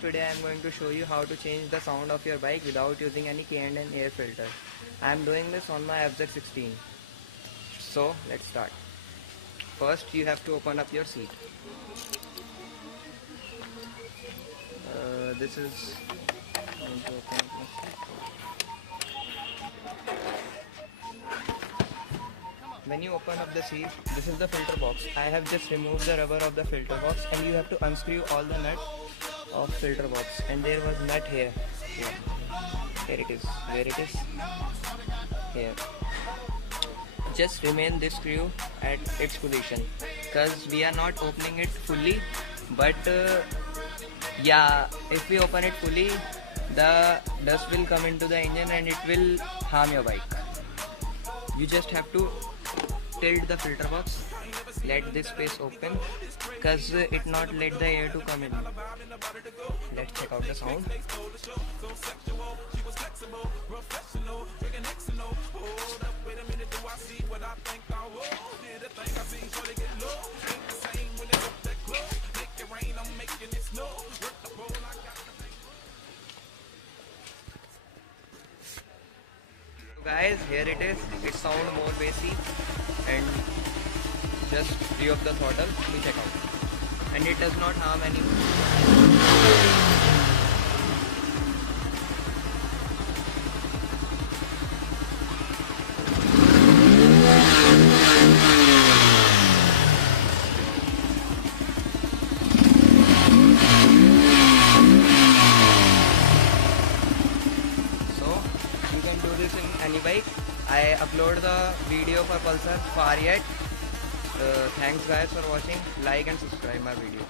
today I am going to show you how to change the sound of your bike without using any K&N air filter. I am doing this on my fz16. So let's start. First you have to open up your seat. This is going to open up my seat. When you open up the seat, this is the filter box. I have just removed the rubber of the filter box and you have to unscrew all the nuts of filter box, and there was nut here. Here it is. Where it is? Here. Just remain this screw at its position because we are not opening it fully, but yeah, if we open it fully, the dust will come into the engine and it will harm your bike. You just have to tilt the filter box, let this space open because it not let the air to come in. Let's check out the sound. Guys, here it is. It sounds more bassy, and just free of the throttle to check out, and it does not harm anyone. So you can do this in any bike. I upload the video for Pulsar far yet. Thanks guys for watching. Like and subscribe my video.